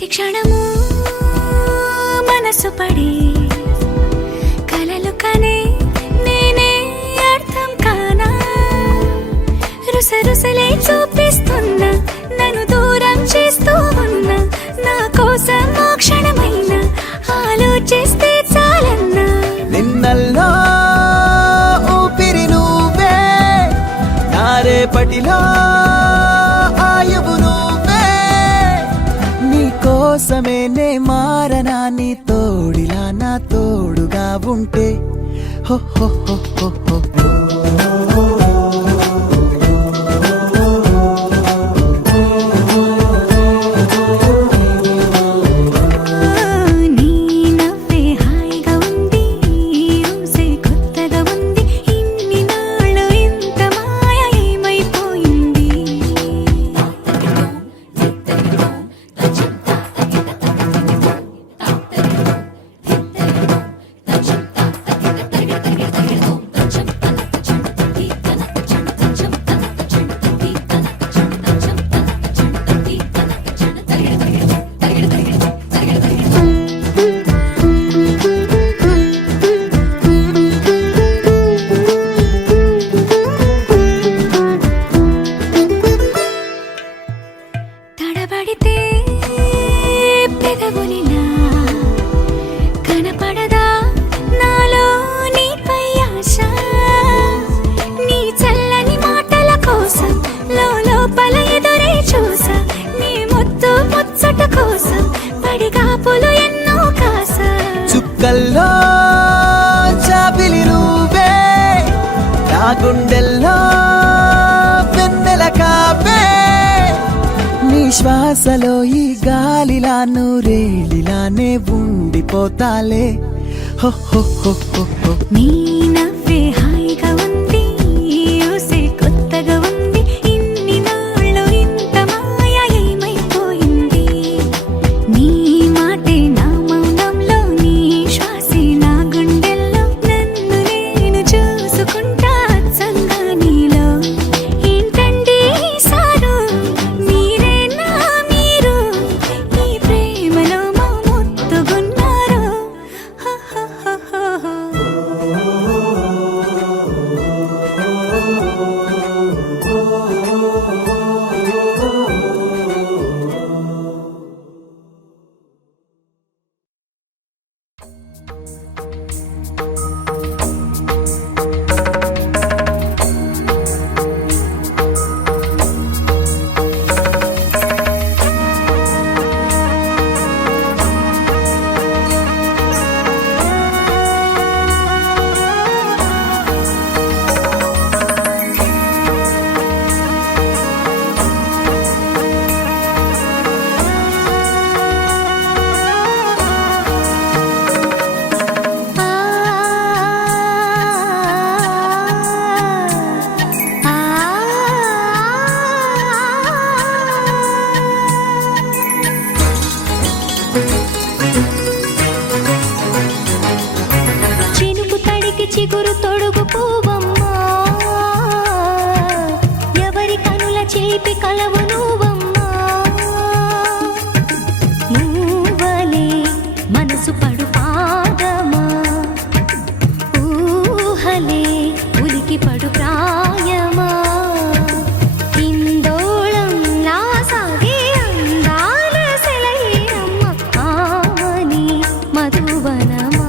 ప్రతి క్షణము మనసు పడి కలలు కనే నేనే అర్థం కానా రుసరుసలే చూపిస్తున్నా నన్ను దూరం చేస్తూ ఉన్నా నా కోసం ఆ క్షణమైన ఆలోచిస్తే చాలన్నా నిన్నల్లో ఊపిరి నువ్వే నా రేపటిలో ఆయువు నువ్వే నీ కోసమే నే మారనా నీ తోడిలా నా తోడుగా ఉంటే హో హో హో హో హో తడబడితే పెదవులిలా కనపడదా నాలో నీపై ఆశ నీ చల్లని మాటల కోసం లోపల ఎదురే చూసా నీ ముద్దు ముచ్చట కోసం పడిగాపులు ఎన్నో కాసా చుక్కల్లో చాపిలి నువ్వే నా గుండెల్లో వెన్నెల కాపే నీ శ్వాసలో ఈ గాలిలా నూరేలిలానే ఉండిపోతాలే హో హో హో హో హో నీ నవ్వే హాయిగా ఉంది ఊసే కొత్తగా ఉంది ఇన్ని నాళ్ళు ఇంత మాయ ఏమైపోయింది నీ మాటే నా మౌనంలో నీ శ్వాసే నా గుండెల్లో నన్ను నేను చూసుకుంటా అచ్చంగా నీలో ఏంటండి సారు మీరే నా మీరు ఈ ప్రేమలో మా ముత్తుగున్నారు హ హ హ హ చినుకు తడికి చిగురు తొడుగు పువ్వమ్మా ఎవరి కనుల చేపి కలవు నువ్వమ్మా నువ్వలే మనసు పడు పాదమా ఊహలే ఉలికి పడు ప్రాయమా ఇందోళం నా సాగే అందాల సెలయేరమ్మ ఆమని మధువనమా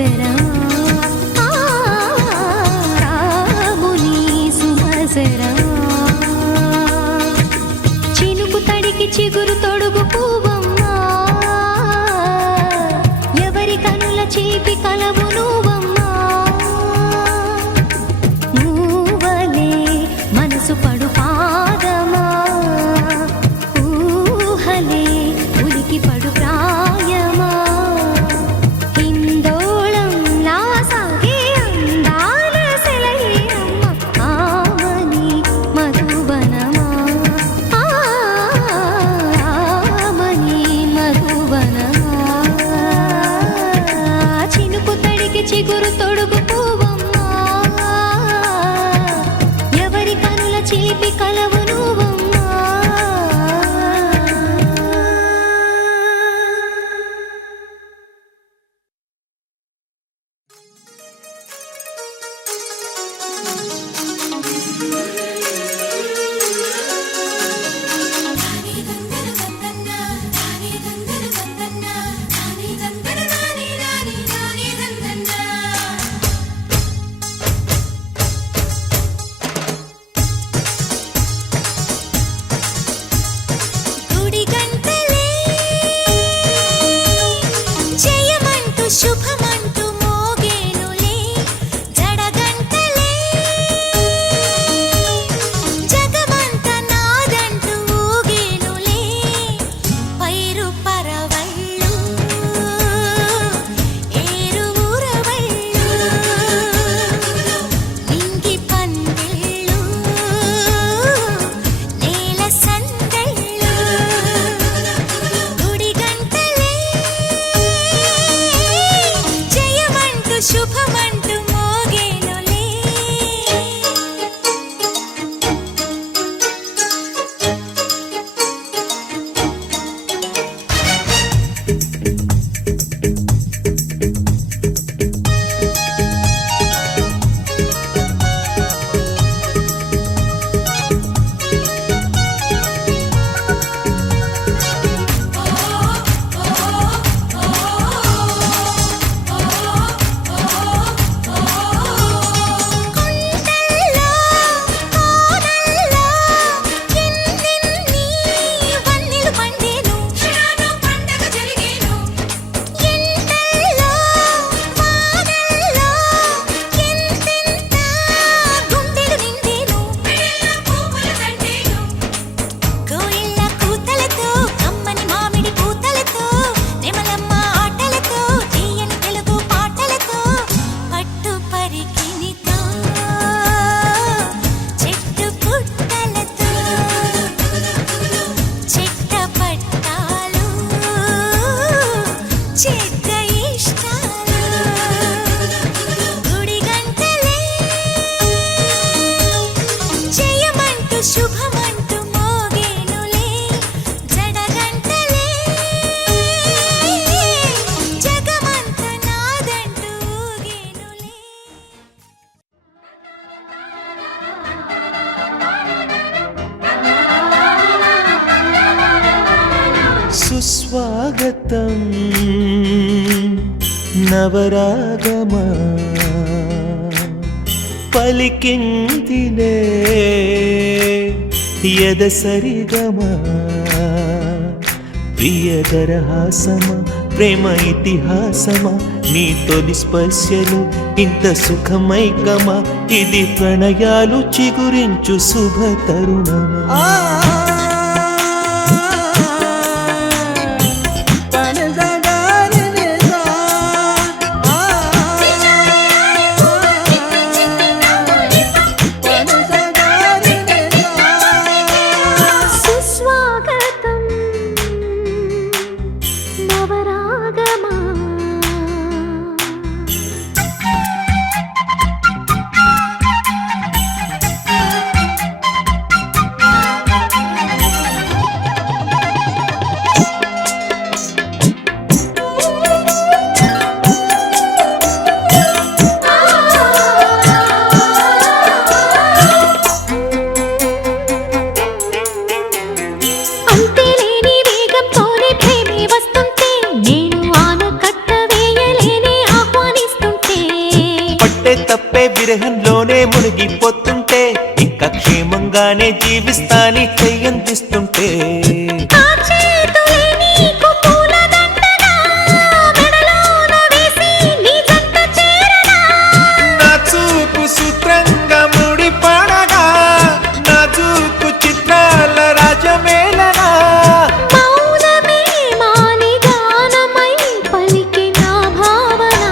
సుమసరమా రాముని సుమసరమా చినుకు తడికి చిగురు తొడుగు పువ్వమ్మా ఎవరి కనుల చీపి కలవు నువ్వమ్మా నువ్వలే మనసు పడు పాదమా ఊహలే ఉలికి పడు ప్రాయమా హిందోళం లా సాగే అందాల సెలయేరమ్మ ఆమని మధువనమా ఆమని మధువనమా చినుకు తడికి చిగురు తొడుగు పువ్వమ్మా ఎవరి కనుల చీపి కలవు నువ్వమ్మా గుడి గంటలే జయమంటూ శుభమంటూ మోగేనులే జడగంటలే జగమంత నాదంటూ ఊగేనులే పైరు పరవళ్ళు ఏరు ఊరవళ్ళు నింగి పందిళ్ళు నేల సందళ్ళు గుడి గంటలే జయమంటూ శుభమంటూ మోగేనులే కొండల్లో కోనల్లో ఎన్నెన్ని వన్నెలు పండేను పండగ జరిగేను ఎండల్లో వానల్లో ఎంతెంత గుండెలు నిండేను పువ్వులు దండేను కోయిల కూతలతో కమ్మని మామిడి పూతలతో నెమలమ్మ ఆటలతో తీయని తెలుగు పాటలతో పట్టు పరికినితో చెట్టు పుట్టలతో చెట్ట పట్టాలు చెట్ట ఇష్టాలు గుడి గంటలే జయమంటూ శుభమంటూ మోగేనులే జడగంటలే జగమంత నాదంటూ ఊగేనులే సుస్వాగతం నవరాగమా పలికిందిలే ఎదసరిగమా ప్రియదరహాసమా ప్రేమ ఇతిహాసమా నీ తొలి స్పర్శలు ఇంత సుఖమైకమా ఇది ప్రణయాలు చిగురించు శుభ తరుణమా సుస్వాగతం నవరాగమా నీతోగానే జీవిస్తాని చెయ్యందిస్తుంటే ఆ చేతులే నీకు పూలదండగా, మెడలోన వేసి నీ జంట చేరనా? నా చూపు సూత్రంగా ముడిపడగా, నా చూపు చిత్రాల రాజమేళనా. మౌనమే మాని గానమై పలికి నా భావన.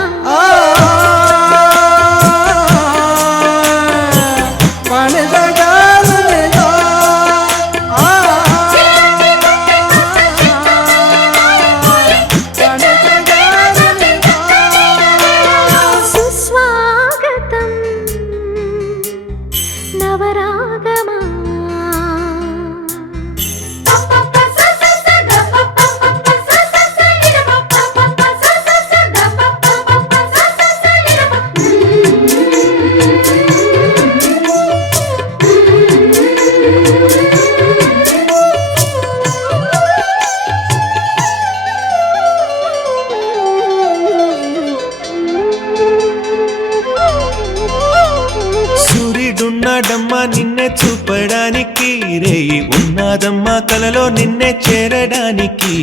సుస్వాగతం నవరాగమా. సూర్యుడున్నాడమ్మా నిన్నే చూపడానికి, రేయి ఉన్నాదమ్మా కలలో నిన్నే చేరడానికి.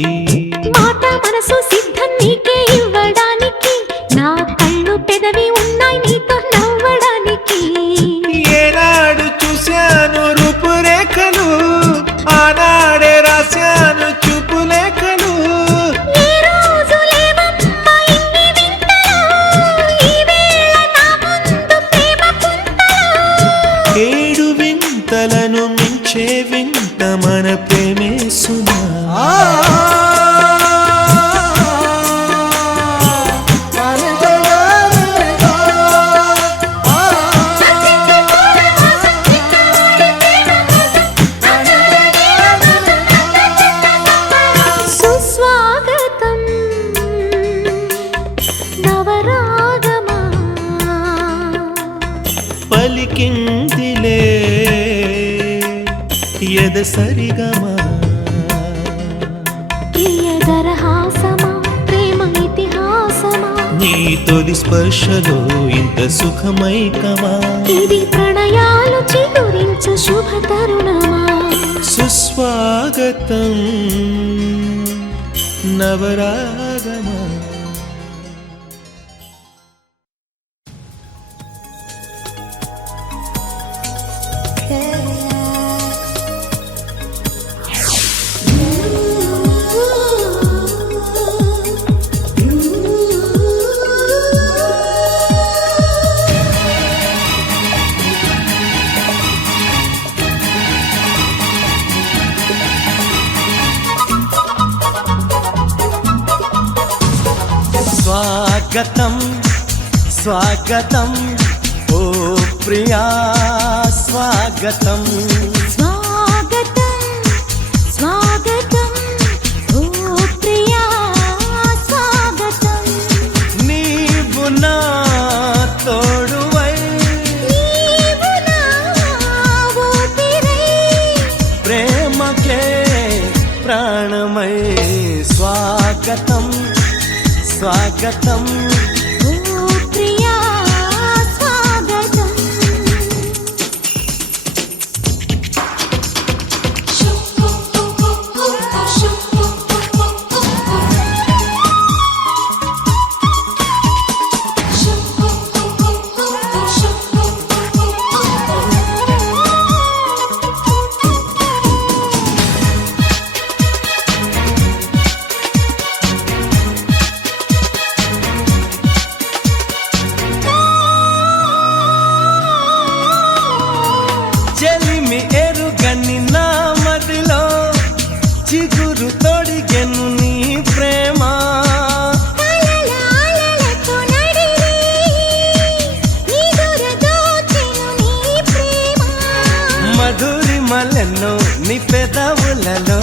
మాట మనసు సిద్ధం నీకే ఇవ్వడానికి, నా కళ్ళు పెదవి ఉన్నాయి నీతో నవ్వడానికి. ఏనాడు చూశాను రూపురేఖలు, ఆనాడే రాశాను చూపులేఖలు. ఏ రోజు లేవమ్మా ఇన్ని వింతలు, ఈ వేళ నా ముందు ప్రేమ పుంతలు. ఏడు వింతలను మించే వింత మన ప్రేమే సుమా. సుస్వాగతం నవరాగమా. పలికిందిలే ఎద సరిగమా. ప్రియదరహాసమా ప్రేమ ఇతిహాసమా, నీ తొలి స్పర్శలో ఇంత సుఖమైకమా. ఇది ప్రణయాలు చిగురించు శుభ తరుణమా. సుస్వాగతం నవరాగమా. స్వాగతం స్వాగతం ఓ ప్రియా స్వాగతం. స్వాగతం స్వాగతం ఓ ప్రియా స్వాగతం. నీవు నా తోడువై, నీవు నా ఊపిరై, ప్రేమకే ప్రాణమై. స్వాగతం స్వాగతం ఓ ప్రియా స్వాగతం. చెలిమి ఎరుగని నా మదిలో చిగురు తొడిగెను నీ ప్రేమ. అలలతో నడిరి నిదుర దోచెను నీ ప్రేమ. మధురిమలెన్నో నీ పెదవులలో,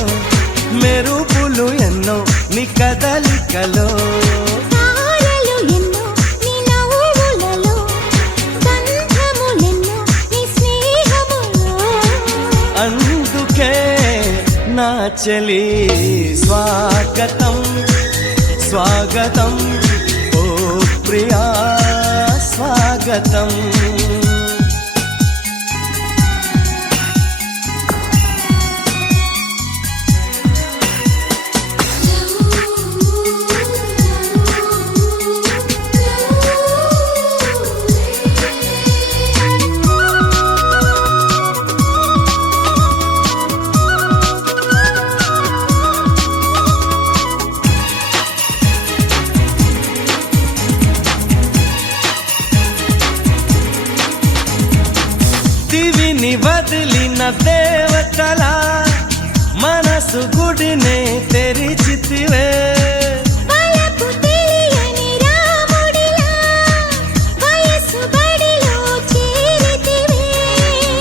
మెరుపులు ఎన్నో నీ కదలికలో. తారలు ఎన్నో నీ నవ్వులలో, గంధములెన్నో నీ స్నేహములో. అందుకే నా చెలి స్వాగతం స్వాగతం ఓ ప్రియా స్వాగతం. వదిలిన దేవతల మనసు గుడినే తెరిచితివే వలపు తెలియని రాముడిలా వయసు బడిలో చేరితివే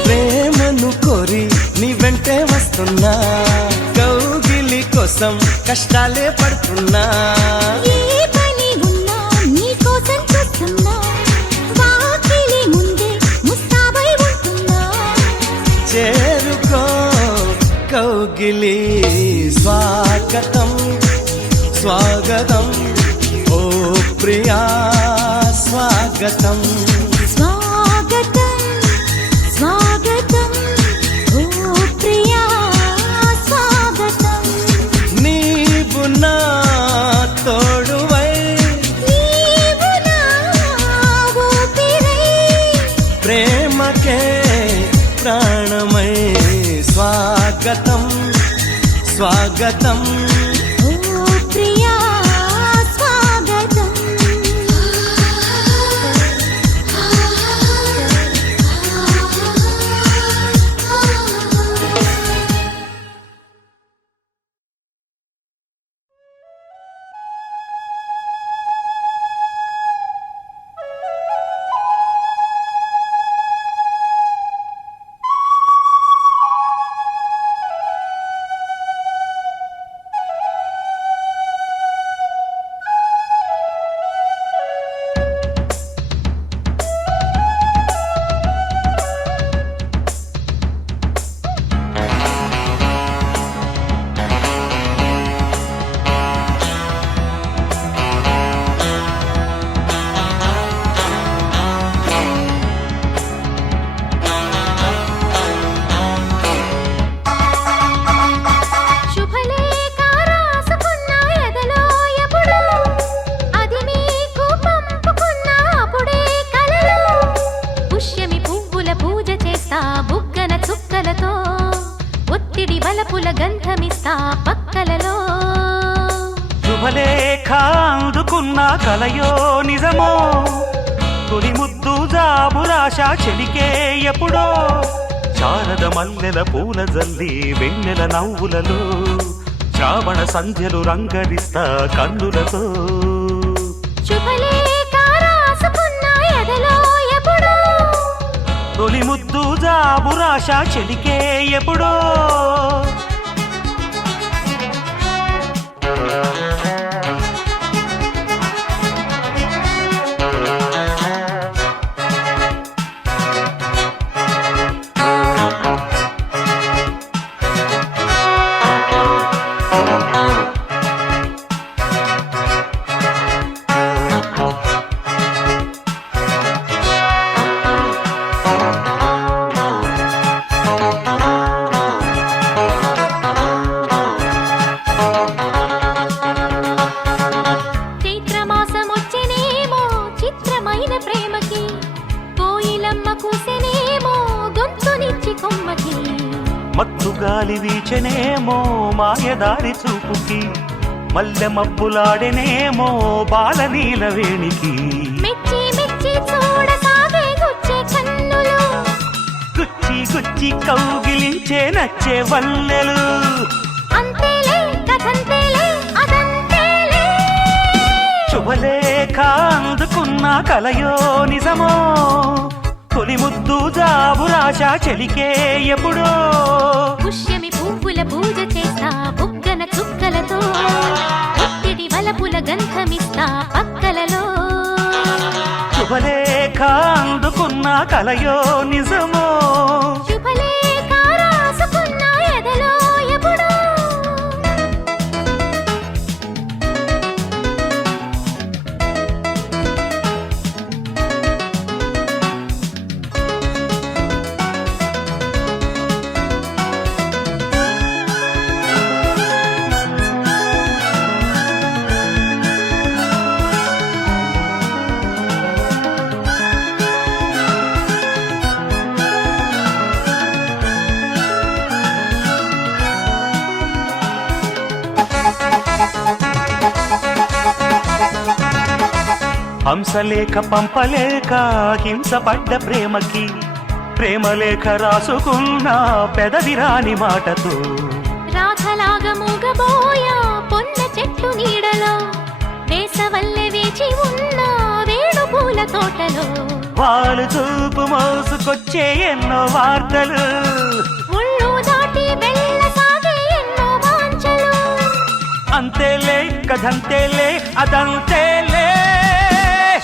ప్రేమను కోరి నీ వెంటే వస్తున్నా కౌగిలి కోసం కష్టాలే పడుతున్నా ఏ పని ఉన్నా నీ కోసం చూస్తున్నా వాకిలి ముందే ముస్తాబై ఉంటున్నా చేరుకో కౌగిలి స్వాగతం స్వాగతం ఓ ప్రియా స్వాగతం స్వాగతం స్వాగతం ఓ ప్రియా స్వాగతం నీవు నా తోడువై నీవు నా ఊపిరై ప్రేమకే ప్రాణమై స్వాగతం స్వాగతం ఓ ప్రియా స్వాగతం శుభలేఖ రాసుకున్న ఎదలో ఎప్పుడు అది నీకు పంపుకున్న అప్పుడే కలలో పుష్యమి పువ్వుల పూజ చేస్తా బుగ్గన చుక్కలతో ఒత్తిడి వలపుల గంధమిస్తా పక్కలలో శుభలేఖ అందుకున్న కలయో నిజమో తొలి ముద్దు జాబురాశ చెలికే ఎప్పుడో శారద మల్లెల పూల జల్లి వెన్నెల నవ్వులలో శ్రావణ సంధ్యలు రంగరిస్తా కన్నులతో శుభలేఖ రాసుకున్న ఎదలో ఎప్పుడు తొలి ముద్దు జాబురాశ చెలికే ఎప్పుడో చైత్రమాసమొచ్చెనేమో చిత్రమైన ప్రేమకి కోయిలమ్మ కూసెనేమో గొంతునిచ్చి కొమ్మకి మత్తు గాలి వీచెనేమో మాయదారి చూపుకి మల్లె మబ్బులాడెనేమో బాలనీల వేణికి మెచ్చి మెచ్చి చూడసాగే గుచ్చే కన్నులు గుచ్చి గుచ్చి కౌగిలించే నచ్చే వల్లెలు అంతేలే కథంతేలే అదంతేలే శుభలేఖ అందుకున్న కలయో నిజమో తొలి ముద్దు జాబురాశ చెలికే ఎప్పుడో పుష్యమి పువ్వుల పూజ చేస్తా బుగ్గన చుక్కలతో ఒత్తిడి వలపుల గంధమిస్తా పక్కలలో శుభలేఖ అందుకున్న కలయో నిజమో శుభలేఖ రాసుకున్న ఎదలో ఎప్పుడో హంసలేక పంపలేక హింసపడ్డ ప్రేమకి ప్రేమలేఖ రాసుకున్న పెదవిరాని మాటతో రాధలాగా మూగబోయా పొన్న చెట్టు నీడలో వేసవల్లె వేచి ఉన్న వేణు పూల తోటలో వాళ్ళు చూపు మోసుకొచ్చే ఎన్నో వార్తలు ఒళ్ళు దాటి వెళ్ళసాగే ఎన్నో వాంఛలు అంతేలే కథంతేలే అదంతేలే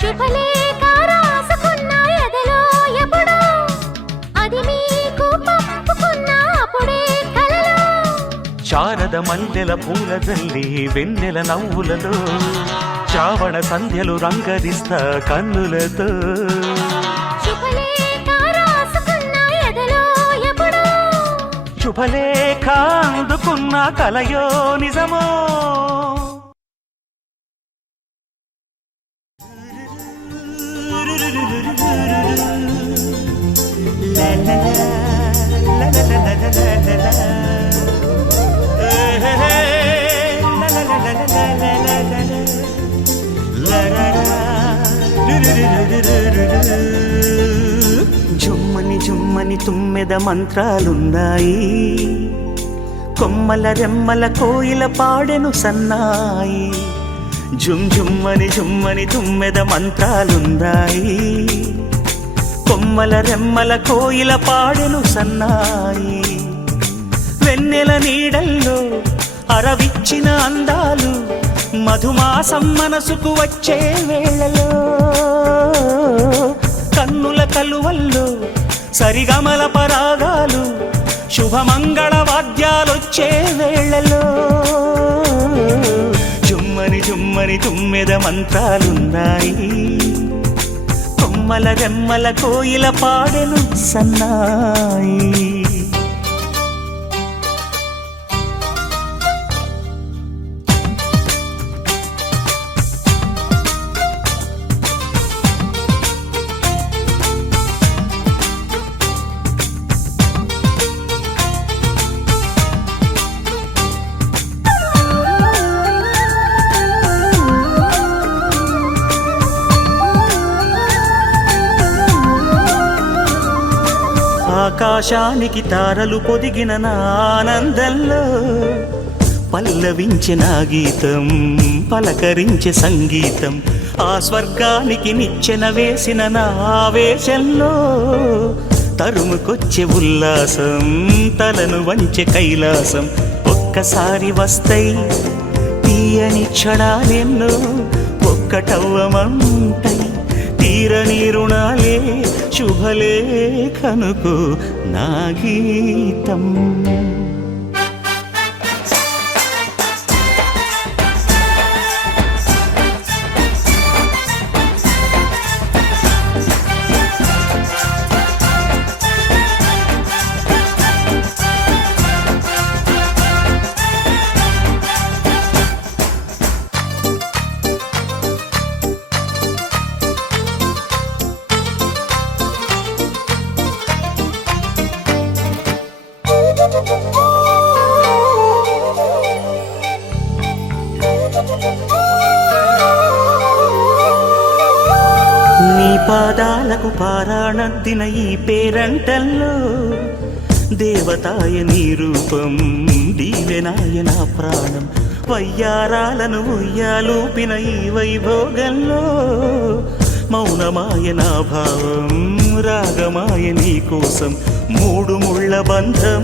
శుభలేఖ రాసుకున్న ఎదలో ఎప్పుడో అది మీకు పంపుకున్న అప్పుడే కలలో శారద మల్లెల పూల జల్లి వెన్నెల నవ్వులలో శ్రావణ సంధ్యలు రంగరిస్తా కన్నులతో శుభలేఖ రాసుకున్న ఎదలో ఎప్పుడో శుభలేఖ అందుకున్న కలయో నిజమో జుమ్మని జుమ్మని తుమ్మెద మంత్రాలున్నాయి కొమ్మల రెమ్మల కోయిల పాడెను సన్నాయి జుమ్ జుమ్మని జుమ్మని తుమ్మెద మంత్రాలున్నాయి కొమ్మల రెమ్మల కోయిల పాడెను సన్నాయి వెన్నెల నీడల్లో అరవిచ్చిన అందాలు మధుమాసం మనసుకు వచ్చే వేళలో కన్నుల కలువల్లో సరిగమల పరాగాలు శుభమంగళ వాద్యాలొచ్చే వేళలో జుమ్మని జుమ్మని తుమ్మెద మంత్రాలున్నాయి కొమ్మల రెమ్మల కోయిల పాడెను సన్నాయి ఆకాశానికి తారలు పొదిగిన నా ఆనందంలో పల్లవించే నా గీతం పలకరించే సంగీతం ఆ స్వర్గానికి నిచ్చెన వేసిన నా ఆవేశంలో తరుముకొచ్చే ఉల్లాసం తలను వంచే కైలాసం ఒక్కసారి వస్తాయి తీయని క్షణాలెన్నో ఒక్కటవ్వమంటాయి తీరని రుణాలే శుభలేఖనుకు నా గీతం నీ పాదాలకు పారాణద్దిన ఈ పేరంటల్లో దేవతాయ నీ రూపం దీవెనాయ నా ప్రాణం వయ్యారాలను ఉయ్యాలూపిన ఈ వైభోగంలో మౌనమాయ నా భావం రాగమాయ నీ కోసం మూడు ముళ్ళ బంధం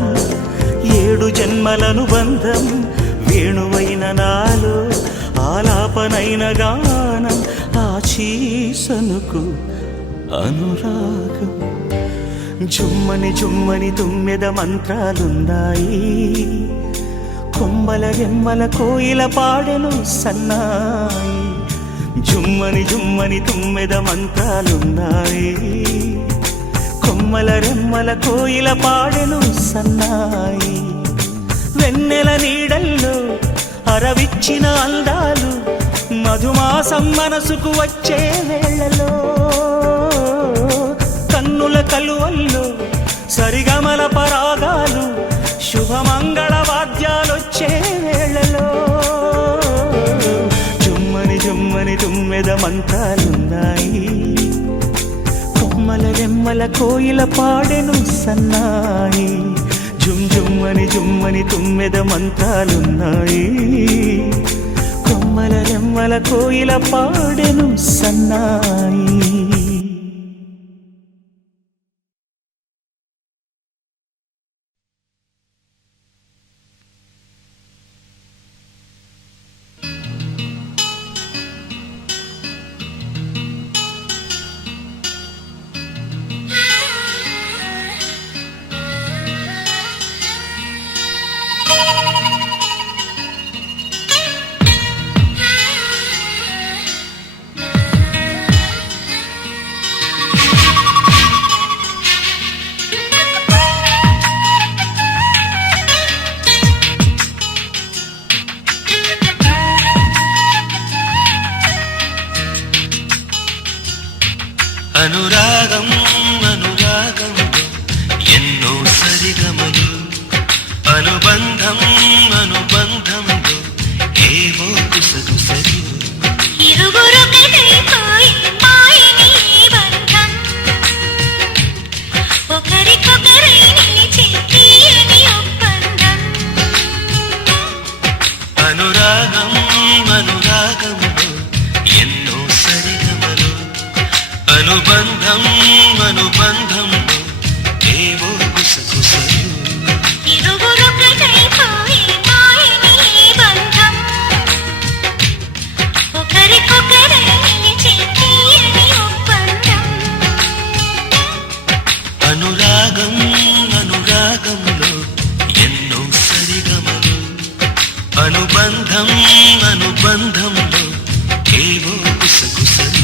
7 జన్మలను బంధం వేణువైన నాలో ఆలాపనైన గానం ఆశీసనుకు అనురాగం జుమ్మని జుమ్మని తుమ్మెద మంత్రాలున్నాయి కొమ్మల రెమ్మల కోయిల పాడెను సన్నాయి జుమ్మని జుమ్మని తుమ్మెద మంత్రాలున్నాయి కొమ్మల రెమ్మల కోయిల పాడెను సన్నాయి వెన్నెల నీడల్లో అరవిచ్చిన అందాలు మధుమాసం మనసుకు వచ్చే వేళలో కన్నుల కలువల్లో సరిగమల పరాగాలు శుభమంగళ వాద్యాలొచ్చే వేళలో జుమ్మని జుమ్మని తుమ్మెద మంత్రాలున్నాయి కొమ్మ కొమ్మల రెమ్మల కోయిల పాడెను సన్నాయి, జుమ్ జుమ్మని జుమ్మని తుమ్మెద మంత్రాలున్నాయి. కొమ్మల రెమ్మల కోయిల పాడెను సన్నాయి. అనురాగం అనురాగంలో ఎన్నో సరిగమలు, అనుబంధం అనుబంధంలో ఏవో గుసగుసలు. ఇరువురొకటైపోయి మాయని బంధం, ఒకరికొకరై నిలిచే తీయని ఒప్పందం. అనురాగం అనురాగంలో ఎన్నో సరిగమలు, అనుబంధం అనుబంధంలో ఏవో గుసగుసలు. ఇరువురొకటైపోయి మాయని బంధం, ఒకరికొకరై నిలిచే తీయని ఒప్పందం. అనురాగం అనురాగంలో ఎన్నో సరిగమలు, అనుబంధం అనుబంధంలో ఏవో గుసగుసలు.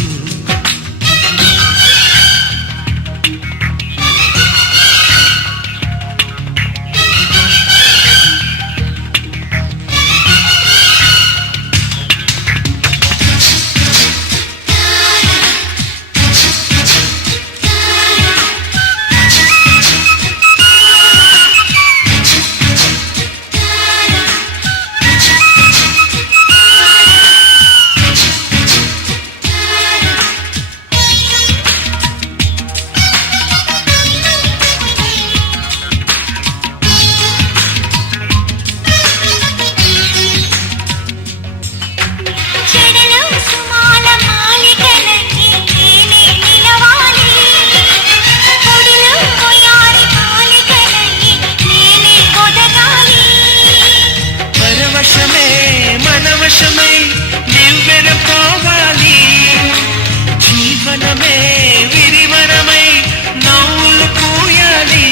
చెడలో సుమాల మాలికలన్నీ నేనే నిలవాలి, పొడిలో కొయారి మాలికలన్నీ నేనే ఒదగాలి. పరవశమే మనవశమై నివ్వెరపోవాలి, జీవనమే విరివనమై నవ్వులు పూయాలి.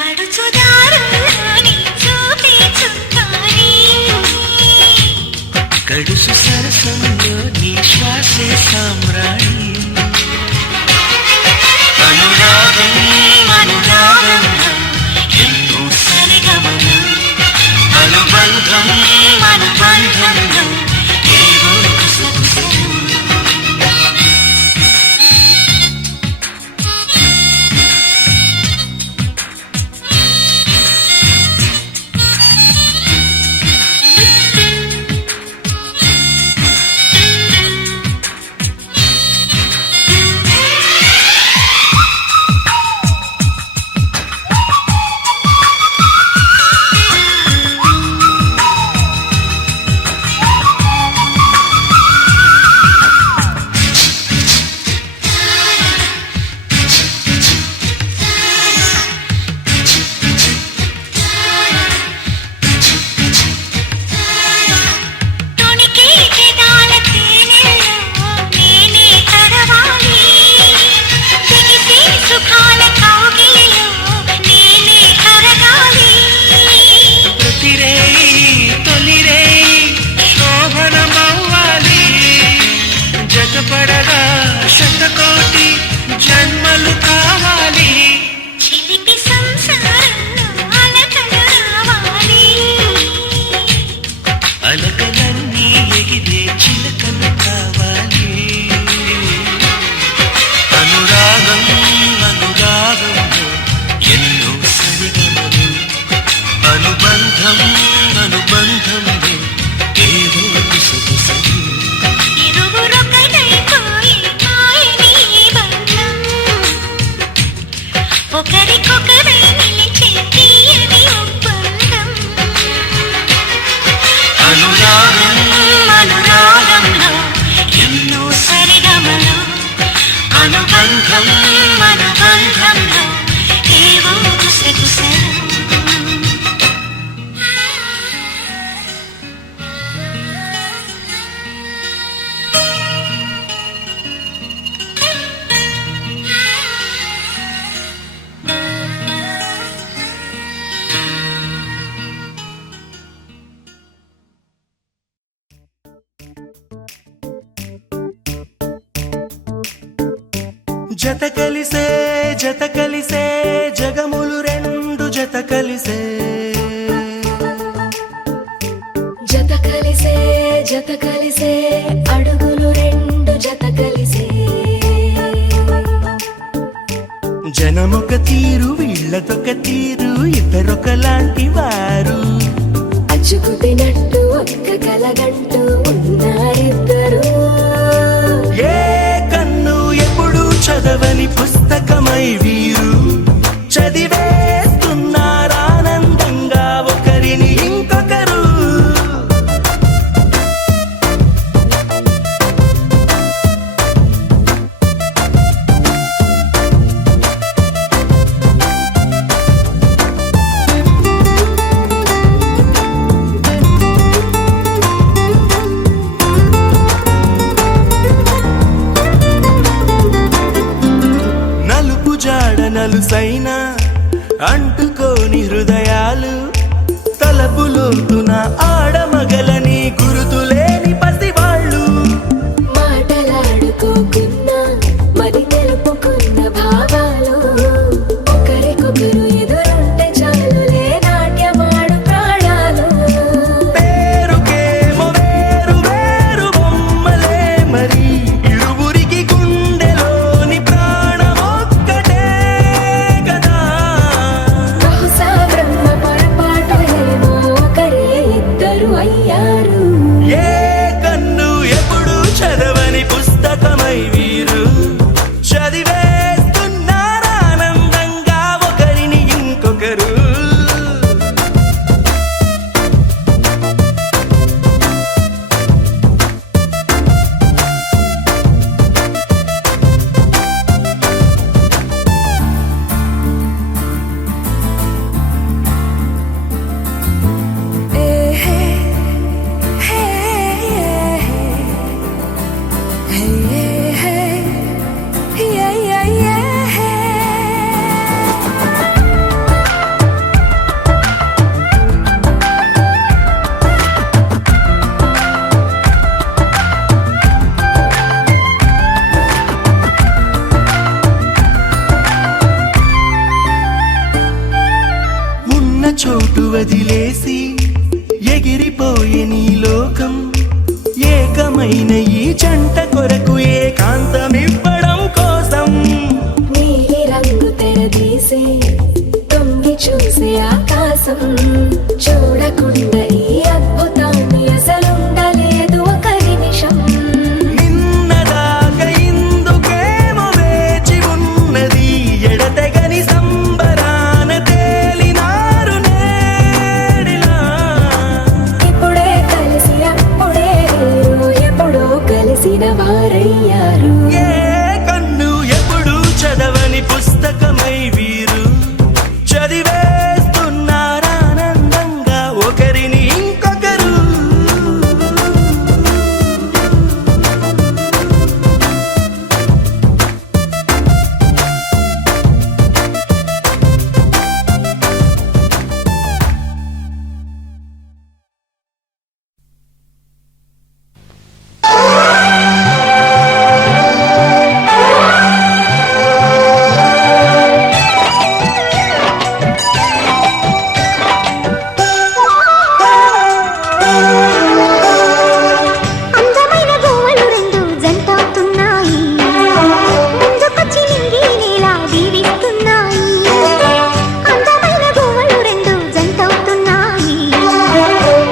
పడుచుదారుల్లోని చూపే చుక్కాని, గడుసు సరసంలో నీ శ్వాసే సామ్రాణి. అనురాగం అనురాగంలో ఎన్నో సరిగమలు, అనుబంధం అనుబంధంలో ఏవో గుసగుసలు. జత కలిసే జత కలిసే జగములు రెండు జత కలిసే జత కలిసే జత కలిసే అడుగులు రెండు జత కలిసే జనమొక తీరు వీళ్ళదొక తీరు ఇద్దరొకలాంటి వారు అచ్చుకు తినట్టు ఒక్క కలగంటూ ఉన్నారిద్దరు ఏ కన్ను ఎప్పుడు చదవని పుస్తకమై వీరు చదివేస్తున్నారానందంగా ఒకరిని ఇంకొకరు నలుసైన అంటుకోని హృదయాలు తలపులోతున ఆడమగలని గురుతులేని పసివాళ్ళు మాటలాడుకోకున్నా మరి తెలుపుకున్న భావాలు ఒకరికొకరు ఎదురుంటే చాలులే నాట్యమాడు ప్రాణాలు పేరుకేమో వేరు వేరు బొమ్మలే మరి ఇరువురికి గుండెలోని ప్రాణమొక్కటే కదా బహుశా బ్రహ్మ పొరపాటు ఏమో ఒకరే ఇద్దరు అయ్యారు ఏ కన్ను ఎప్పుడు చదవని పుస్తకమై వీరు చదివేస్తున్నారానందంగా ఒకరిని ఇంకొకరు ఉన్న చోటు వదిలేసి ఎగిరిపోయే నీ లోకం ఏకమైన ఈ జంట కొరకు ఏకాంతమివ్వడం కోసం నీలి రంగు తెరదీసే తొంగి చూసే ఆకాశం చూడకుండా ఈ అద్భుతాన్ని అసలుండలేదు ఒక నిమిషం నిన్నదాకా ఇందుకేమో వేచి ఉన్నది ఎడతెగని సంబరాన తేలినారు నేడిలా ఇప్పుడే కలిసి అప్పుడే లేరు ఎప్పుడో కలిసిన వారయ్యారు ఏ కన్ను ఎప్పుడు చదవని పుస్తకమై వీరు చదివేస్తున్నారానందంగా ఒకరిని ఇంకొకరు అందమైన గోవలు రెండు జంటవుతున్నాయి ముందుకొచ్చి నింగి నీలా దీవిస్తున్నాయి అందమైన గోవలు రెండు జంటవుతున్నాయి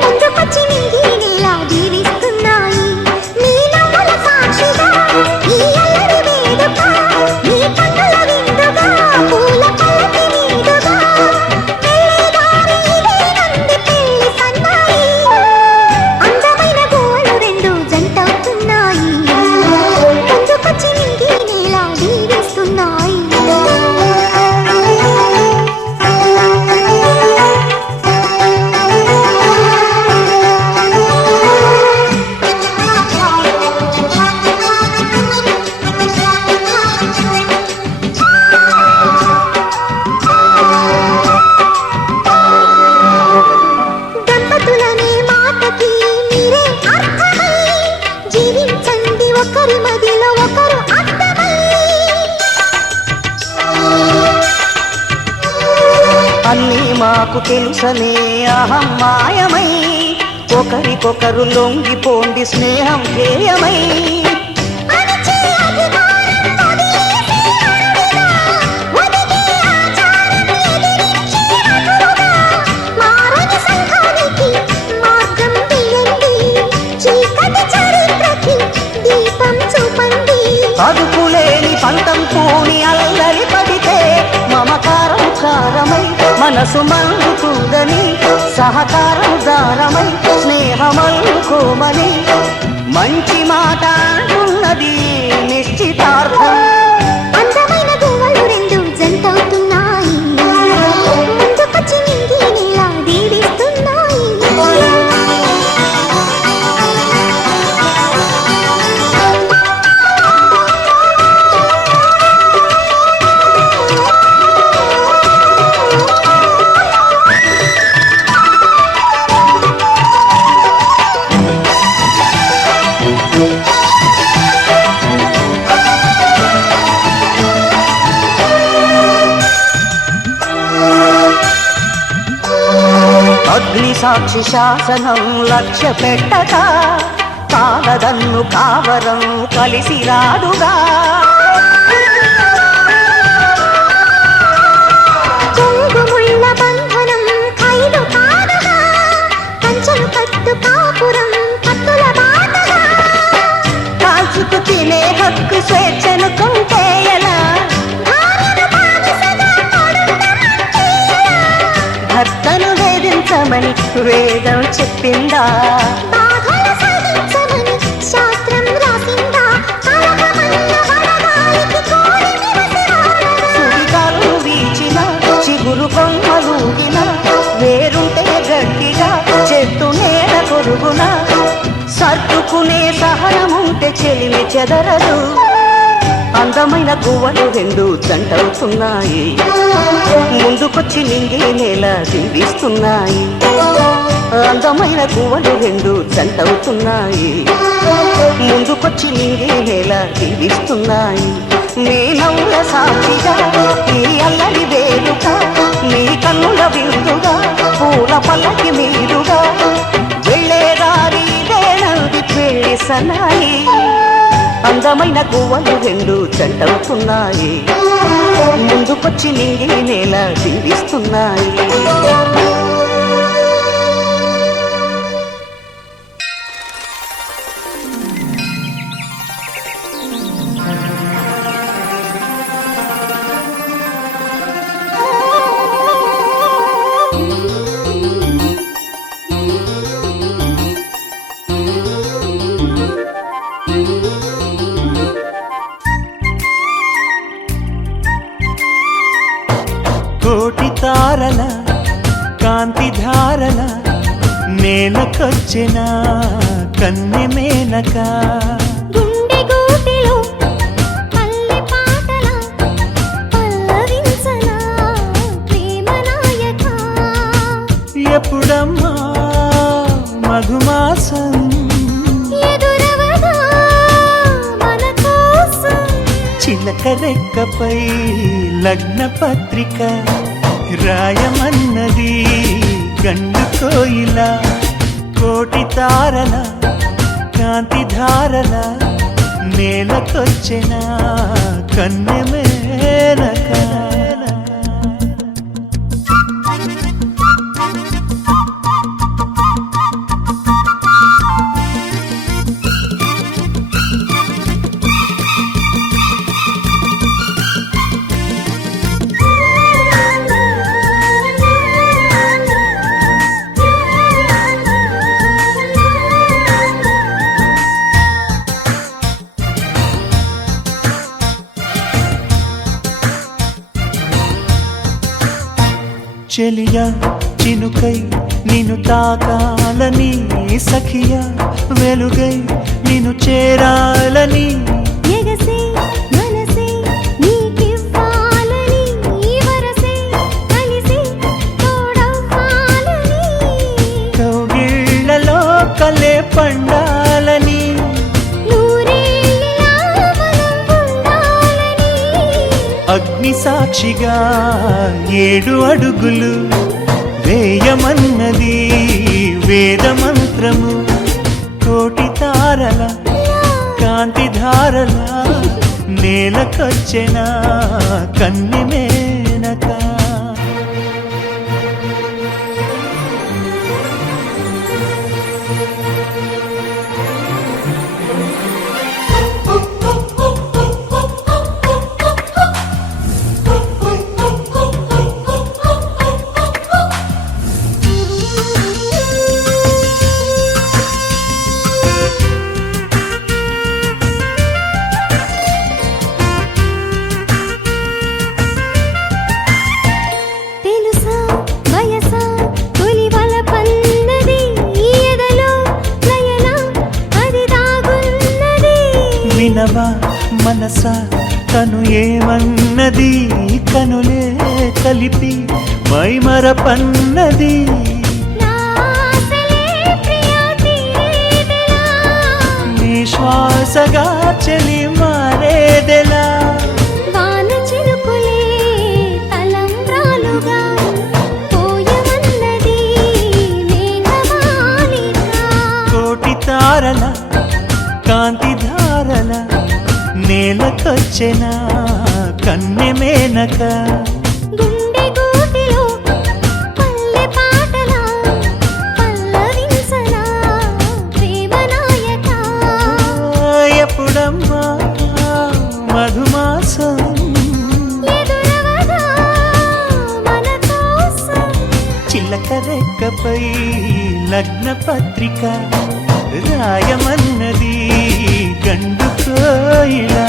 ముందుకొచ్చి నింగి నీలా దీవిస్తున్నాయి నీ నవ్వుల సాక్షిగా ఈ అల్లరి వేడుక నీ కన్నుల విందుగా పూల పల్లకి మీదుగా పెళ్ళిదారి ఇదేనంది పెళ్లి సన్నాయి అందమైన గోవలు రెండు జంటవుతున్నాయి ముందుకొచ్చి నింగి నీలా దీవిస్తున్నాయి దంపతులనే మాటకి మీరే అర్థమై జీవించండి ఒకరి మదిలో ఒకరు అర్థమై మాకు తెలుసనే అహం మాయమై, ఒకరికొకరు లొంగిపోండి స్నేహం ధ్యేయమై. అణచే అధికారం వదిలేసి అడుగుగా, ఒదిగే ఆచారం ఎదిరించి అడుగుగా, మారని సంఘానికి మార్గం తీయండి, చీకటి చరిత్రకి దీపం చూపండి. అదుపులేని పంతం పూని అల్లరి పడితే మమకారం కారమై, మనసు మండుతుందని సహకారం దారమై, స్నేహమల్లుకోమని మంచి మాట అంటున్నది నిశ్చితార్థం. అందమైన గువ్వలు రెండు జంటవుతున్నాయి, ముందుకొచ్చి నింగి నేల దీవిస్తున్నాయి. అగ్ని సాక్షి శాసనం లక్ష్య పెట్టక, కాలదన్ను కావరం కలిసి రాదుగా. కొంగుముళ్ళ బంధనం ఖైదు కాదుగా, కంచెలు కట్టు కాపురం కత్తుల బాటగా. కాల్చుకు తినే హక్కు స్వేచ్ఛను కొంటే ఎలా, భార్యను బానిసగా పడుండమంటే ఎలా? భర్తను వేధించమని వేదం చెప్పిందా, బాధలు సహించమని శాస్త్రం రాసిందా? కలహమన్న వడగాలికి కోరి నివసి వాడగా. సుడిగాలు వీచిన చిగురు కొమ్మలూగిన, వేరుంటే గట్టిగా చెట్టు నేల కొరుగున, సర్దుకునే సహనముంటే చెలిమి చెదరదు. అందమైన గువ్వలు రెండు జంటవుతున్నాయి, ముందుకొచ్చి నింగి నేల దీవిస్తున్నాయి. అందమైన గువ్వలు రెండు జంటవుతున్నాయి, ముందుకొచ్చి నింగి నేల దీవిస్తున్నాయి. నీ నవ్వుల సాక్షిగా, నీ అల్లరి వేడుక, నీ కన్నుల విందుగా, పూల పల్లకి మీదుగా, వెళ్ళే దారి వేణది పెళ్లి సన్నాయి. అందమైన గువ్వలు రెండు జంటవుతున్నాయి, ముందుకొచ్చి నింగి నేల దీవిస్తున్నాయి. కోటి తారల కాంతి ధారల నేలకొచ్చిన కన్నె మేనక. గుండె గూటిలో పల్లె పాటల పల్లవించనా ప్రేమ నాయక. ఎప్పుడమ్మా మధుమాసం ఎదురవదా మన కోసం. చిలక రెక్కపై లగ్న పత్రిక రాయమన్నది గండు కోయిల. కోటి తారల కాంతి ధారల నేలకొచ్చిన కన్నె మేనక. చెలియా చినుకై నిన్ను తాకాలని, సఖియా వెలుగై నిన్ను చేరాలని. ఎగసే మనసే నీకివ్వాలని, వరసే కలిసి తోడవ్వాలని. కౌగిళ్లలో కలే పండాలని, నూరేళ్ళ మనం ఉండాలని. అగ్ని సాక్షిగా 7 అడుగులు వేయమన్నది వేదమంత్రము కోటి తారల కాంతి ధారల నేలకొచ్చెన కన్నె మేనక తెలుసా వయసా తొలివల పన్నది ఎదలో లయల అది దాగున్నది వినవా మనసా తను ఏమన్నది కనులే కలిపి మైమరపన్నది నా ఆశలే ప్రియా తీరేదెలా నీ శ్వాసగా చలి మారేదెలా వాన చినుకులే తలంబ్రాలుగా పోయమన్నది మేఘమాలిక కోటి తారల కాంతి ధారల నేలకొచ్చెన కన్నె మేనక గుండె గూటిలో పల్లె పాటలా పల్లవించనా ప్రేమ నాయక ఎప్పుడమ్మా మధుమాసం ఎదురవదా మన కోసం చిల్లక రెక్కపై లగ్న పత్రిక రాయమన్నది గండు కోయిలా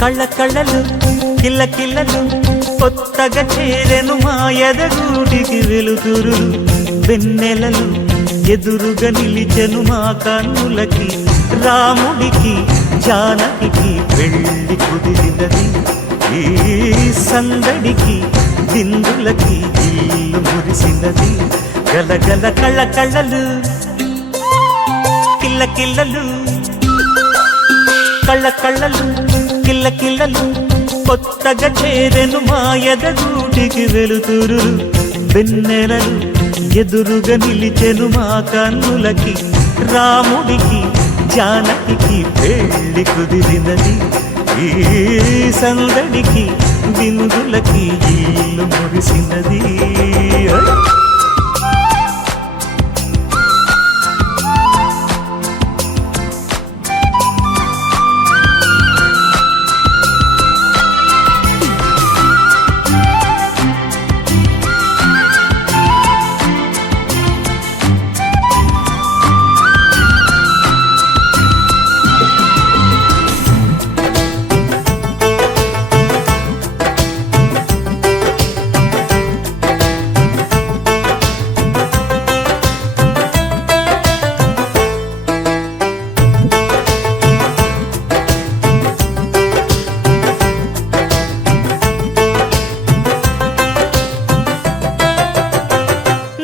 కళ్ళ కళ్ళలు కిల్ల కిల్లలు కొత్తగా చేరెను మా ఎదగూటికి వెలుతురు వెన్నెలలు ఎదురుగా నిలిచెను మా కన్నులకి రాముడికి జానకి పెళ్లి కుదిరినది ఈ సందడికి బిందులకి ఇల్లు మురిసినది గలగల కళ్ళ కళ్ళలు కిల్ల కిల్లలు కళ్ళ కళ్ళలు కిల్ల కిల్లలు కొత్తగా చేరెను మా ఎదగూటికి వెలుతురు వెన్నెలలు ఎదురుగా నిలిచెను మా కన్నులకి రాముడికి జానకి పెళ్లి కుదిరినది ఈ సందడికి బిందులకి ఇల్లు మురిసినది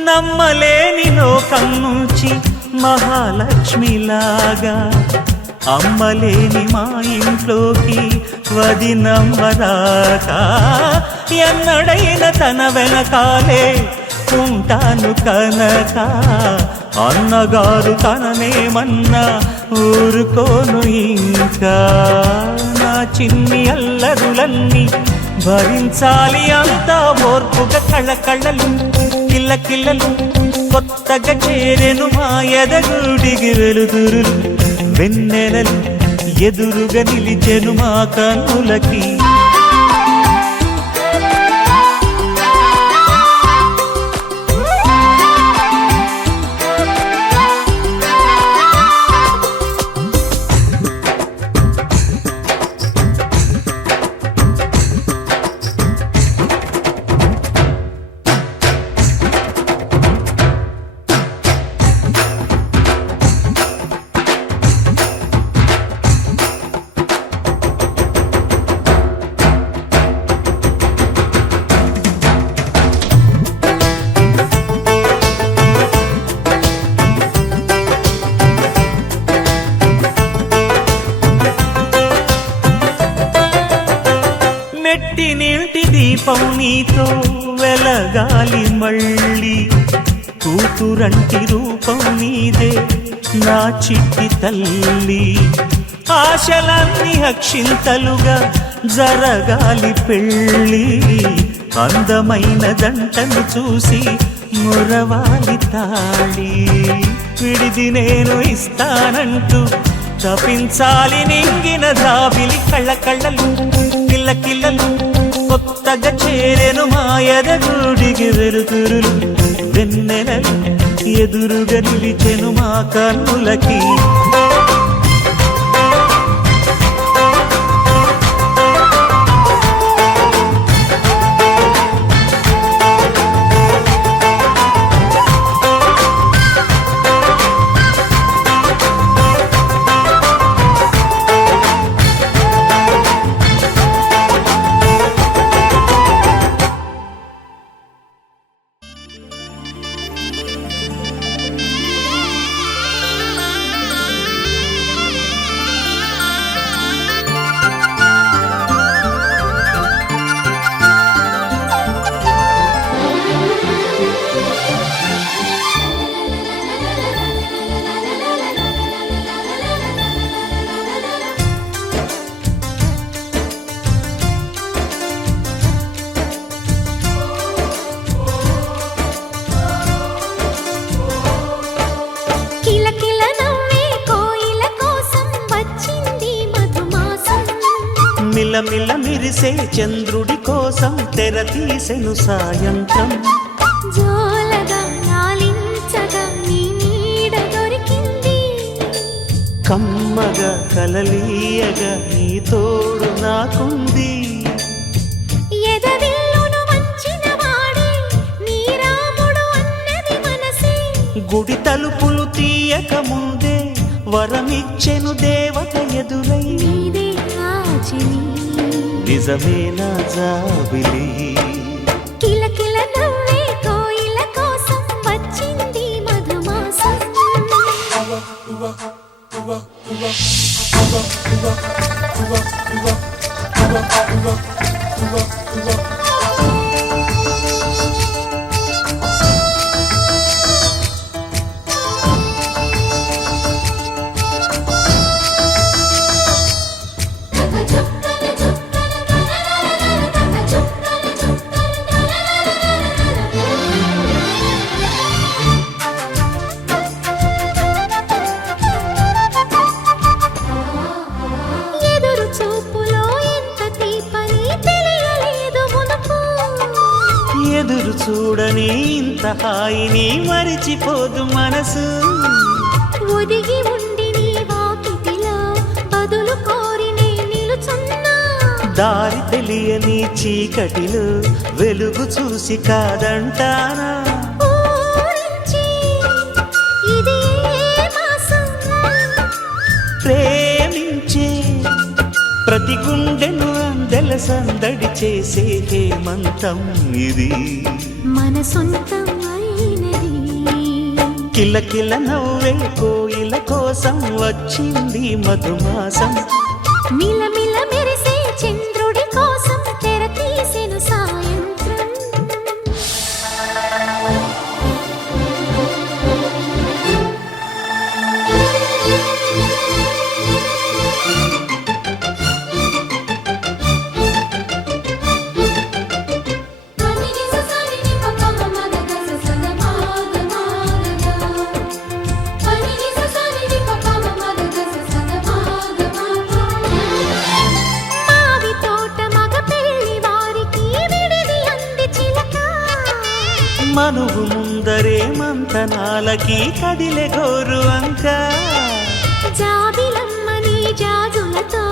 నమ్మలేని లోకం నుంచి మహాలక్ష్మిలాగా అమ్మలేని మా ఇంట్లోకి వదినమ్మరాక ఎన్నడైన తన వెనకాలే ఉంటాను కనక అన్నగారు తననేమన్నా ఊరుకోను ఇంకా నా చిన్ని అల్లరులన్నీ భరించాలి అంతా ఓర్పుగా కళ్ళకళ్ళలు కిల్లకిల్లలు కొత్తగా చేరెను మా ఎదగుడికి వెలుతురులు వెన్నెలలు ఎదురుగా నిలిచెను మా కన్నులకి నెట్టి నీటి దీపం నీతో వెలగాలి మళ్ళీ కూతురంటి రూపం నీదే నా చిట్టి తల్లి ఆశలన్నీ అక్షింతలుగా జరగాలి పెళ్ళి అందమైన దంటను చూసి మురవాలి తాళి విడిది నేను ఇస్తానంటూ తపించాలి నింగిన దాబిలి కళ్ళకళ్ళలు కిల్లకిల్లలు కొత్తగా చేరెను మాయదగుడికి వెలుతురులు వెన్నెలలు ఎదురుగా నిలిచెను మా కన్నులకి మిలమిల మిరిసే చంద్రుడి కోసం తెర తీసెను సాయంత్రం జోలగా లాలించగా నీ నీడ దొరికింది కమ్మగా కలలీయగా నీ తోడు నాకుంది ఎదవిల్లును వంచిన వాడే నీ రాముడు అన్నది మనసే గుడి తలుపులు తీయక ముందే వరమిచ్చెను దేవత ఎదురై నీదే ఆచిని నిజమేనా జాబిలి కిలకిల నవ్వే కోయిల కోసం వచ్చింది మధుమాసం ఎదురు చూడని ఇంత హాయిని మరిచిపోదు మనసు ఒదిగి ఉండి నీ వాకిటిలో బదులు కోరి నే నిలుచున్నా దారి తెలియని చీకటిలో వెలుగు చూసి కాదంటానా ఊరించి ఇదే మాసం ప్రేమించే ప్రతి గుండెను అందెల సందడి చేసే హేమంతం ఇది మన సొంతం అయినది కిలకిల నవ్వే కోయిల కోసం వచ్చింది మధుమాసం మిలమిల మెరిసే చంద్రుడి కోసం తెర తీసెను సాయంత్రం మనువు ముందరే మంతనాలకి కదిలే గోరు అంక జాబిలమ్మని జాజులతో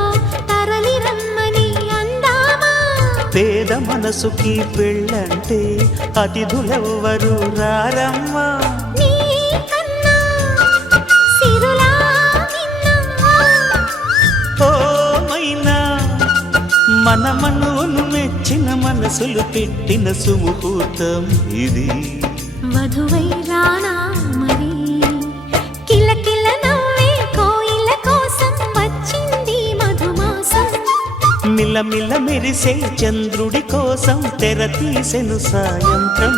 తరలి రమ్మని అందామా పేద మనసుకి పెళ్ళంటే అతిథులెవ్వరు రారమ్మా నీ కన్నా సిరులా నిన్నా ఓ మైనా మన మనువును మెచ్చిన మనసులు పెట్టిన సుముహూర్తం ఇది వధువై రానా మరి కిలకిల నవ్వే కోయిల కోసం వచ్చింది మధుమాసం మిలమిల మెరిసే చంద్రుడి కోసం తెర తీసెను సాయంత్రం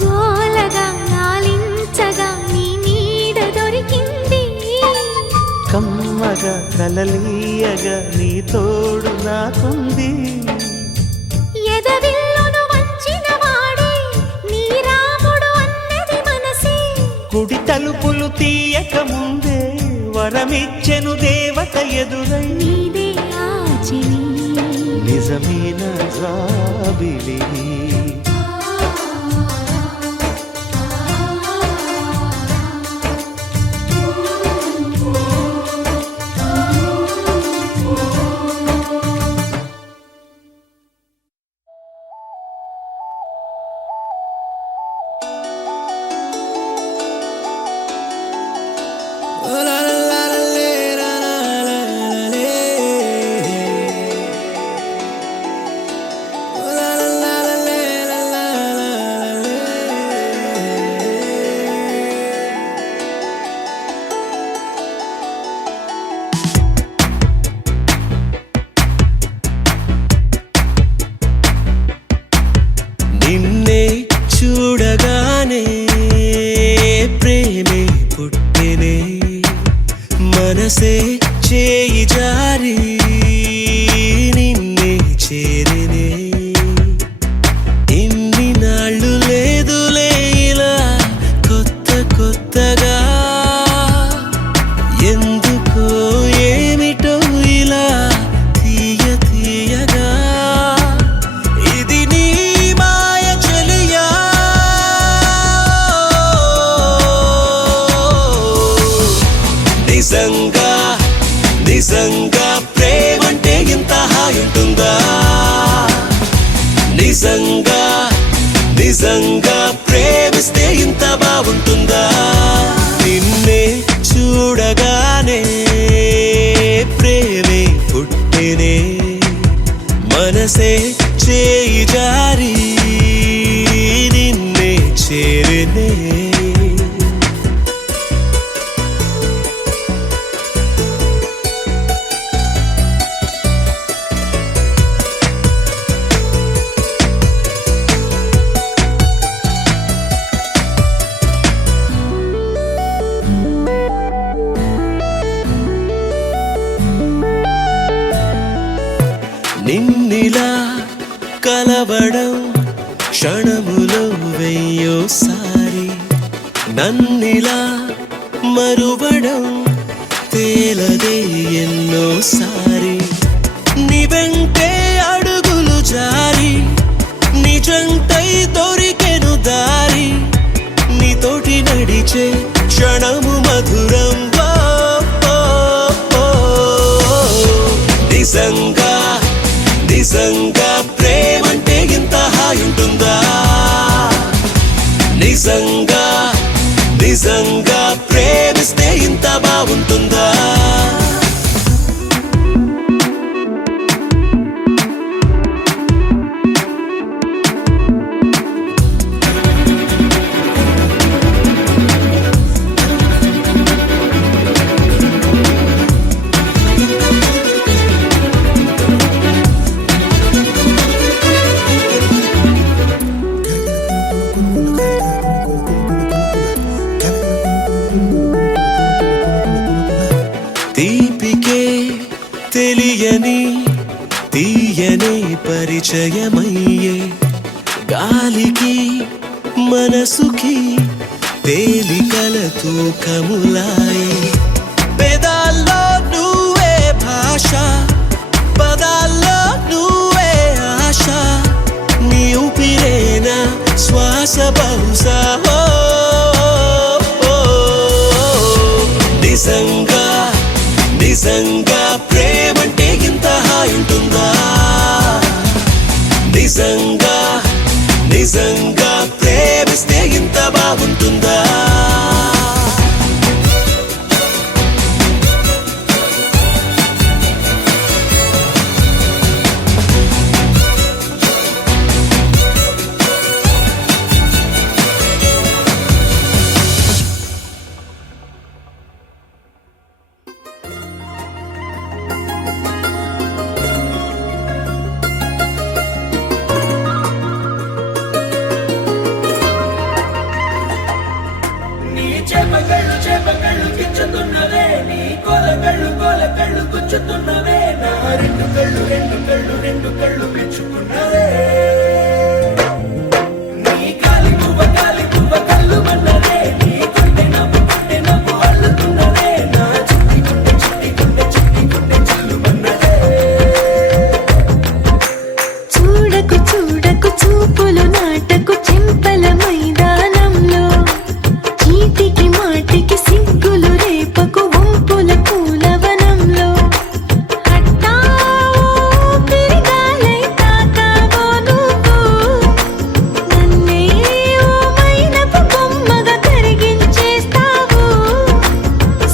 జోలగా లాలించగా నీ నీడ దొరికింది కమ్మగా కలలీయగా నీ తోడు నాకుంది ఎదవిల్లును వంచిన వాడే నీ రాముడు అన్నది మనసే గుడి తలుపులు తీయక ముందే వరమిచ్చెను దేవత ఎదురై నీదే ఆచిని నిజమైన జాబిలి నిన్నే చూడగానే ప్రేమే పుట్టెనే మనసే చేయి జారి నిన్నే చేరినే ఇన్ని నాళ్ళు లేదులే ఇలా కొత్త కొత్తగా ఎందుకో ఏమిటో ఇలా తీయ తీయగా ఇది నీ మాయ చెలియా నిజంగా నిజంగా ప్రేమంటే ఇంత హాయి ఉంటుందా నిజంగా నిజంగా ప్రేమిస్తే ఇంత బాగుంటుందా నిన్నే చూడగానే ప్రేమే పుట్టెనే మనసే చేయి జారి నిన్నే చేరినే నిన్నిలా కలవడం క్షణములో వెయ్యోసారి నన్నిలా మరువడం తేలదే ఎన్నోసారి నీ వెంటే అడుగులు జారి నిజంటై దొరికెను దారి నీతోటి నడిచే క్షణము మధురం ఓ, ఓ, ఓ. నిజంగా నిజంగా ప్రేమంటే ఇంత హాయి ఉంటుందా నిజంగా నిజంగా ప్రేమిస్తే ఇంత బాగుంటుందా తీపికే తెలియని తీయని పరిచయమయ్యే గాలికి మనసుకి తేలికల తూకములాయే పెదాల్లో నువ్వే భాష పదాల్లో నువ్వే ఆశ నీ ఊపిరేనా స్వా ఆశ బహుశా నిజంగా నిజంగా ప్రేమంటే ఇంత హాయి ఉంటుందా నిజంగా నిజంగా ప్రేమిస్తే ఇంత బాగుంటుందా చేపకళ్ళు కిచ్చుతున్నవే నీ కోలకళ్ళు గుచ్చుతున్నవే నా రెండు కళ్ళు పెంచుకున్నవే నీ కాలి పువ్వ కళ్ళు మన్నదే నీ గుండె నవ్వు అల్లుతున్నదే నా చిట్టి గుండె చిల్లు మన్నదే చూడకు చూడకు చూపులు నాటకు చెంపల మైదానంలో చీటికి మాటికి సిగ్గులు రేపకు వంపుల పూలవనంలో అట్టావో పెరిగాలై తాకావో నువ్వు నన్నే ఓ మైనపు బొమ్మగా కరిగించేస్తావు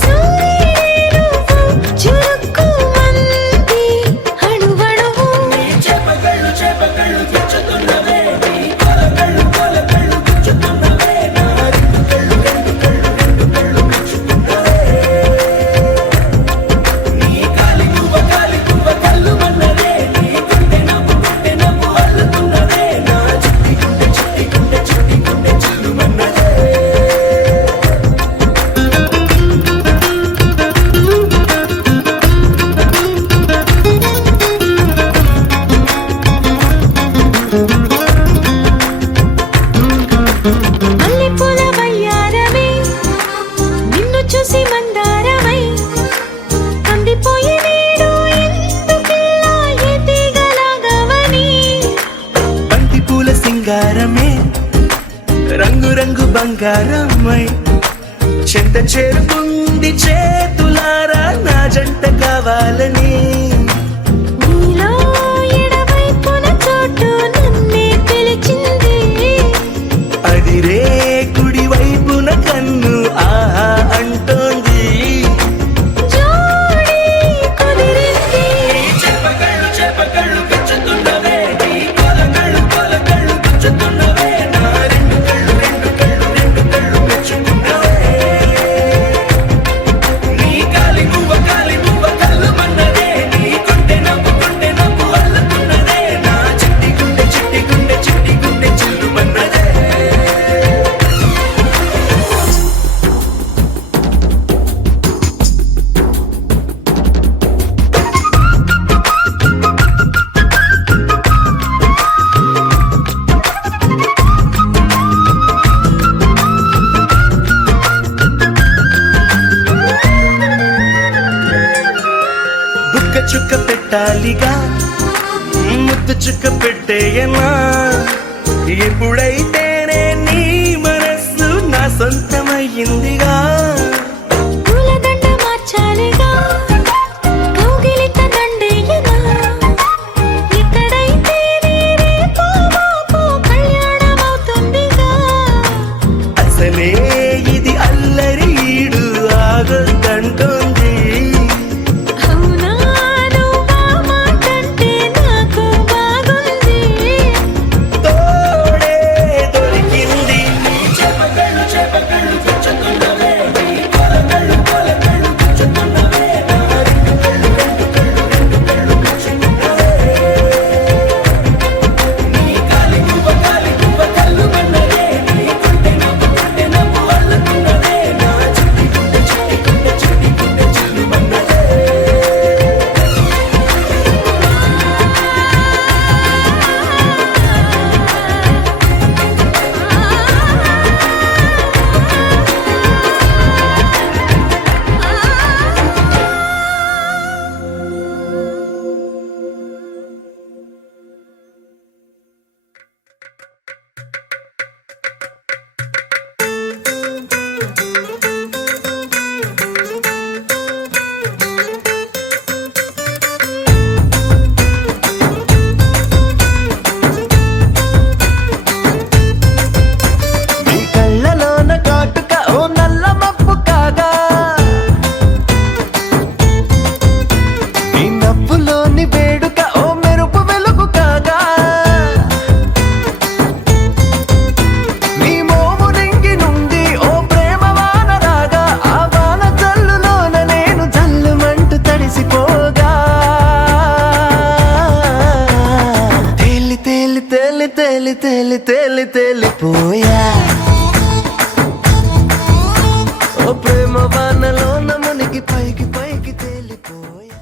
సూర్యుడే నువ్వు చురుక్కుమంది అణువణువు చేపకళ్ళు గిచ్చుతున్నవే నీ కోలకళ్ళు గుచ్చుతున్నవే నా రెండు కళ్ళు పెంచుకున్నవే నీ కాలి పువ్వ కళ్ళు మన్నదే నీ గుండె నవ్వు అల్లుతున్నదే నా చిట్టి గుండె చిల్లు మన్నదే మల్లెపూల వయ్యారమే నిన్ను చూసి మందారమై కందిపోయి నేడు ఎందుకిలా ఎదిగలాగవని బంతి పూల సింగారమే రంగు రంగు బంగారమై చెంత చేరుకుంది చేతులారా నా జంట కావాలని నీలో ఎడవైపున చోటు నన్నే పిలిచింది అదిరే కుడి వైపున కన్ను ఆహా అంటోంది జోడి కుదిరింది చేపకళ్ళు గిచ్చుతున్నవే నీ కోలకళ్ళు గుచ్చుతున్నవే నా రెండు కళ్ళు పెంచుకున్నవే నీ కాలి పువ్వ కళ్ళు మన్నదే నీ గుండె నవ్వు అల్లుతున్నదే నా చిట్టి గుండె చిల్లు మన్నదే బుక్క చుక్క పెట్టాలిగా ముద్దు చుక్క పెట్టేయనా ఎప్పుడైతేనే నీ మనస్సు నా సొంతమయ్యిందిగా పూలదండ మార్చాలిగా కౌగిలిత దండేయనా ఎక్కడైతే రేపో మాపో కళ్యాణమవుతుందిగా అసలే ఇది అల్లరి ఈడు ఆగొద్దంటోంది అవునా నువ్వా మాటంటే నాకు బాగుంది తోడే తేలి తేలి తేలి తేలి తేలి తేలిపోయా ఓ ప్రేమ వానలో మునిగి పైకి పైకి తేలిపోయా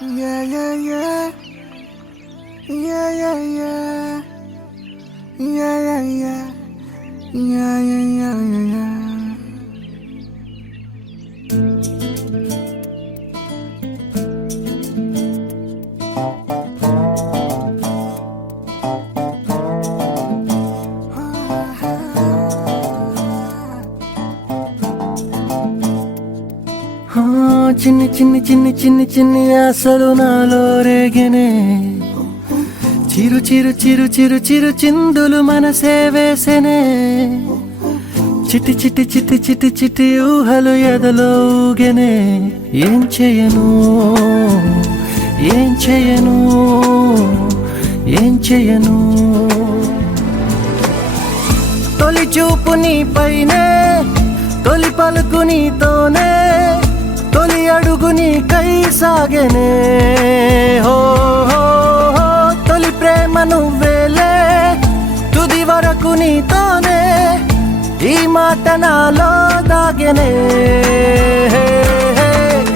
Yeah, yeah, yeah. Yeah, yeah, yeah. Yeah, yeah, yeah. Yeah, yeah, yeah, yeah, yeah. చిన్ని చిన్ని చిన్ని చిన్ని చిన్ని ఆశలు నాలో రేగనే చిరు చిరు చిరు చిరు చిరు చిందులు మనసే వేసెనే చిటి చిటి చిటి చిటి చిటి ఊహలు ఎదలో ఊగెనే ఏం చేయను ఏం చేయను ఏం చేయను తొలి చూపు నీ పైనే తొలి పలుకు నీతోనే తొలి అడుగు నీకై సాగెనే హో హో హో తొలి ప్రేమ నువ్వేలే తుది వరకు నీతోనే ఈ మాట నాలో దాగెనే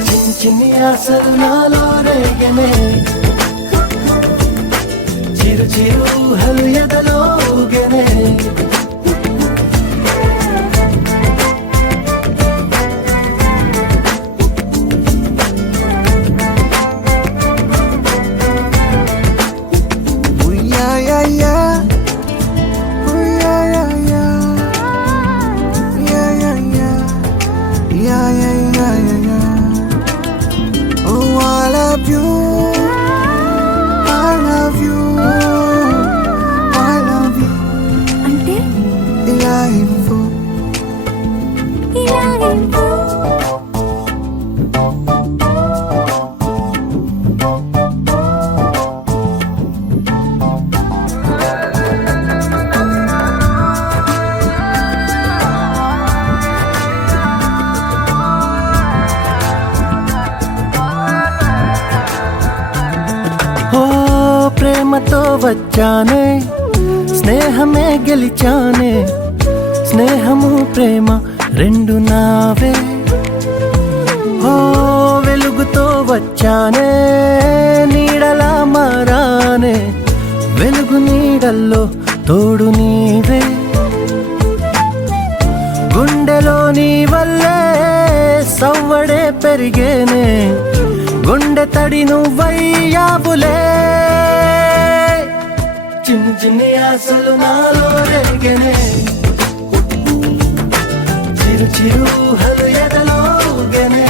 చిన్ని చిన్ని ఆశలు నాలో రేగెనే చిరు చిరు ఊహలు ఎదలో ఊగెనే అంటే ఇలా ఎందుకు? ఓ ప్రేమతో వచ్చానే స్నేహమే గెలిచానే స్నేహము ప్రేమ రెండు నావే ఓ వెలుగుతో వచ్చానే నీడలా మారానే వెలుగు నీడల్లో తోడు నీవే గుండెలో నీ వల్లే సవ్వడే పెరిగేనే గుండె తడి నువ్వయ్యావులే చిన్ని చిన్ని ఆశలు నాలో రేగెనే చిరు చిరు ఊహలు ఎదలో ఊగెనే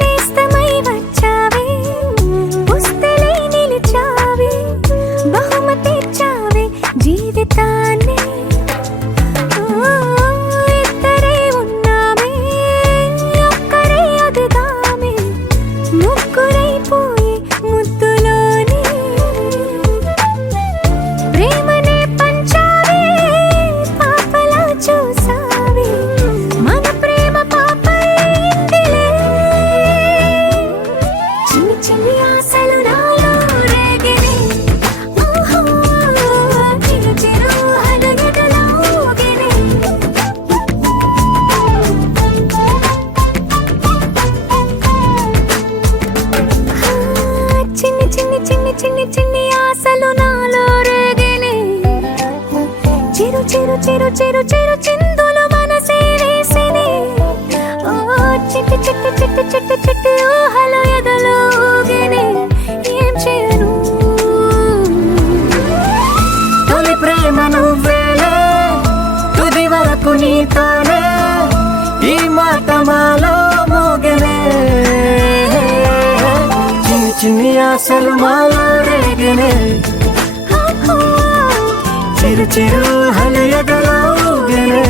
నేస్తమై వచ్చావే పుస్తలై నిలిచావే బహుమతి ఇచ్చావే జీవితాన్ని ఇద్దరే ఉన్నామే ఒక్కరే అదిగామే ముగ్గురైపోయి ముద్దులోని ప్రేమనే పంచావే పాపలా చూసావే మన ప్రేమ పాపైందిలే చిన్ని చిన్ని ఆశలు నాలో రేగినే ఓహో చిరు చిరు ఊహలు ఎదలో ఊగినే చిన్ని చిన్ని చిన్ని చిన్ని చిన్ని ఆశలు నాలో రేగినే చిరు చిరు చిరు చిరు చిరు చిందులు మనసే వేసినే ఓ చిట్టి చిట్టి చిట్టి చిట్టి చిట్టి ఊహలు ఎదలో ఊగినే ఏం చేయను తొలి ప్రేమ నువ్వేలే తుది నీతోనే ఈ మాట మాలో మోగనే చిన్ని చిన్ని ఆశలు మాలో రేగనే చిరు చిరు హలి ఎదలో ఊగనే